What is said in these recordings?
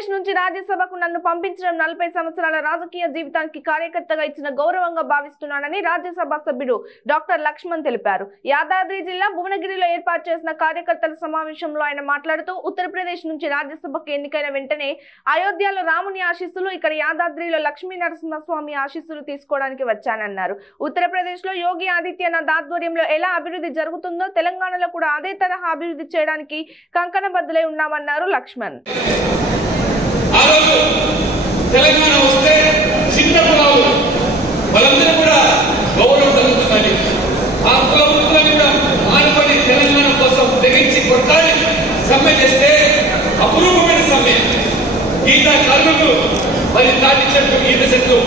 ఉత్తరప్రదేశ్ నుంచి రాజ్యసభకు నన్ను పంపించడం 40 సంవత్సరాల రాజకీయ జీవితానికి కార్యకర్తగా ఇచ్చిన గౌరవంగా భావిస్తున్నానని రాజ్యసభ సభ్యుడు డాక్టర్ లక్ష్మణ్ తెలిపారు. యాదాద్రి జిల్లా భువనగిరిలో ఏర్పాటు చేసిన కార్యకర్తల సమావేశంలో ఆయన మాట్లాడుతూ ఉత్తరప్రదేశ్ నుంచి రాజ్యసభకు ఎన్నికైన వెంటనే అయోధ్యలో రాముని ఆశీస్సులు, ఇక్కడ యాదాద్రిలో లక్ష్మీ నరసింహస్వామి ఆశీస్సులు తీసుకోవడానికి వచ్చానన్నారు. ఉత్తరప్రదేశ్ లో యోగి ఆదిత్యనాథ్ ఆధ్వర్యంలో ఎలా అభివృద్ధి జరుగుతుందో తెలంగాణలో కూడా అదే తరహా అభివృద్ధి చేయడానికి కంకణబద్దులై ఉన్నామన్నారు లక్ష్మణ్. తెలంగాణ వస్తే చిన్న కులాలు వాళ్ళందరూ కూడా గౌరవం కలుగుతుందని ఆ కులవృత్తులను కూడా మానపడి తెలంగాణ కోసం తెగించి కొట్టాలి సమ్మె చేస్తే అపురూపమైన సమ్మె. గీతా కార్మికులు మరి తాటి చెట్లు ఈత చెట్లు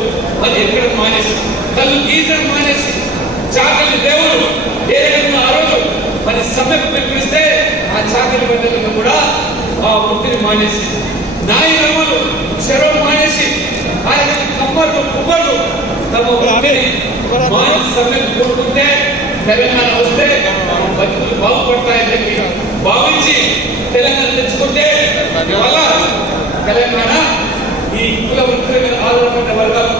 మరి ఎక్కడం మానేసి కళ్ళు గీతను మానేసి చాకలి దేవుడు ఏ రకంగా ఆ రోజు మరి సమ్మెకు పిలిపిస్తే ఆ చాకలి బంధువులను కూడా ఆ వృత్తిని మానేసి నాయకులు చెరువు మానేసి ఆయన కమ్మర్లు కుమ్మర్లు తమ వృత్తిని మానేసి సమ్మెకు కోరుకుంటే తెలంగాణ వస్తే బతుకులు బాగుపడతాయని చెప్పి భావించి తెలంగాణ తెచ్చుకుంటే వల్ల తెలంగాణ ఈ కుల వృత్తుల మీద ఆధారపడిన వర్గాలు,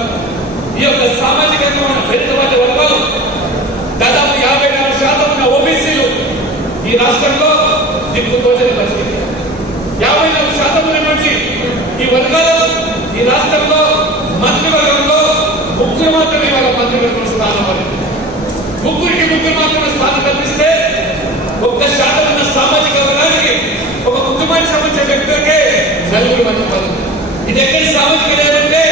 ఈ యొక్క సామాజికంగా వెనుకబడ్డ వర్గాలు దాదాపు 54% ఉన్న ఓబీసీలు ఈ రాష్ట్రంలో దిక్కుతోచని పరిస్థితి. 54% ఉన్నటువంటి ఈ వర్గాలు ఈ రాష్ట్రంలో మంత్రివర్గంలో ముగ్గురు మాత్రమే వాళ్ళ మంత్రివర్గం స్థానం ఉంది. ముగ్గురికి మాత్రమే స్థానం కల్పిస్తే 1% ఉన్న సామాజిక వర్గానికి ఒక కుటుంబానికి సంబంధించిన వ్యక్తులకే 4 మంది పదవి. ఇది ఎక్కడి సామాజిక లేదంటే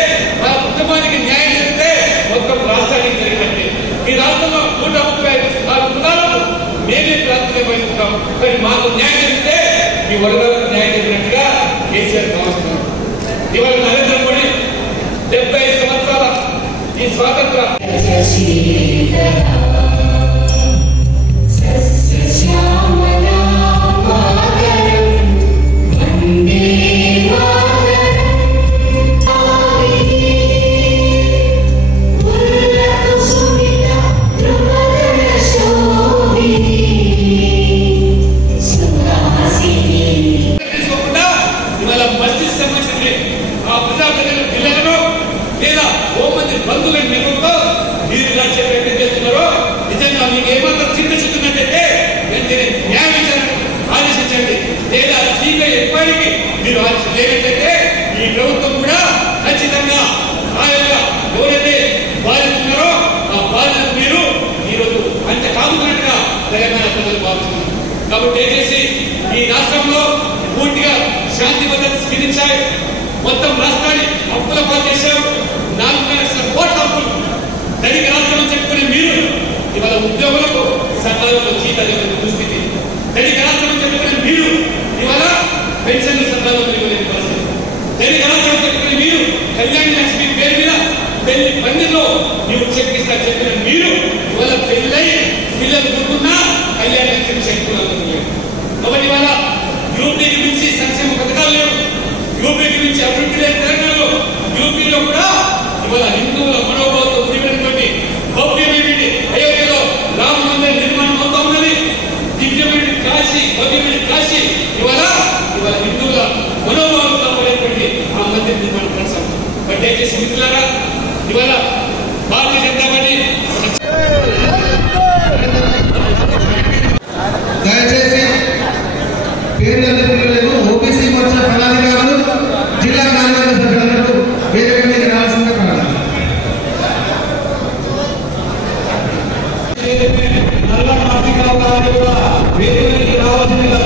వాళ్ళ కుటుంబానికి న్యాయం చేస్తే మొత్తం రాష్ట్రానికి జరిగినట్టే. ఈ రాష్ట్రంలో 134 కులాలకు మేమే ప్రాంతంలో వహిస్తున్నాం, కానీ మాకు న్యాయం చేస్తే ఈ వర్గాలకు న్యాయం చేసినట్టుగా కేసీఆర్ భావిస్తున్నాం. ఇవాళ నరేంద్ర మోడీ 75 సంవత్సరాల ఈ స్వాతంత్ర బంధువుల నిర్వహణలో మీరు ఇలా చెప్పి చేస్తున్నారో నిజంగా మీకు ఏమాత్రం చిత్తశుద్ధినట్టయితే వెంటనే న్యాయ విచారణ ఆదేశించండి. లేదా సీబీఐ ఎంక్వైరీకి మీరు ఆదేశం లేనట్టయితే ఈ ప్రభుత్వం కూడా ఖచ్చితంగా ఆ యొక్క ఎవరైతే బాధితున్నారో ఆ బాధ్యత మీరు ఈరోజు అంత కాకున్నట్టుగా తెలంగాణ ప్రజలు భావిస్తున్నారు. కాబట్టి దయచేసి ఈ రాష్ట్రంలో పూర్తిగా శాంతి భద్రత క్షీణించాయి. మొత్తం రాష్ట్రాన్ని అప్పుల పాలు చేశారు. 4 లక్షల కోట్ల అప్పులు ధనిక రాష్ట్రం చెప్పుకునే మీరు ఇవాళ ఉద్యోగులకు సకాలంలో జీతాలు ఇవ్వలేని దుస్థితి. ధనిక రాష్ట్రం చెప్పుకునే మీరు ఇవాళ పెన్షన్లు సకాలంలో ఇవ్వలేని పరిస్థితి. ధనిక రాష్ట్రం చెప్పుకునే మీరు కళ్యాణ లక్ష్మి పేరు మీద పెళ్లి పండుగలో ನೀವು చెక్ ఇస్తా చెప్పిన మీరు ఇవాళ పెళ్ళై పిల్లలు పుట్టుకున్నా కళ్యాణ లక్ష్మి చెక్ కూడా అందుకోలేదు. కాబట్టి ఇవాళ యూపీకి మించి సంక్షేమ పథకాలు లేవు, యూపీకి మించి అభివృద్ధి లేని తెలంగాణలో యూపీలో కూడా ఇవాళ హిందువుల మనోభావంతో తీవ్రమైనటువంటి భవ్యమైనటువంటి అయోధ్యలో రామ మందిర నిర్మాణం అవుతా ఉన్నది. దివ్యమైన కాశీ, భవ్యమైన కాశీ ఇవాళ హిందువుల మనోభావంతో పడేటువంటి ఆ మందిర నిర్మాణం కొనసాగుతుంది. దయచేసి మిత్రులారా, ఇవాళ భారతీయ జనతా పార్టీ దయచేసి పేర్లు ఓబీసీ మోర్చా పదాధికారులు జిల్లా కార్యవర్గ సభ్యులకు వేదిక మీద రావాల్సిందిగా కోరాలి. నల్ల ఆర్థిక అవకాశాలు కూడా వేదిక మీద రావాల్సిందిగా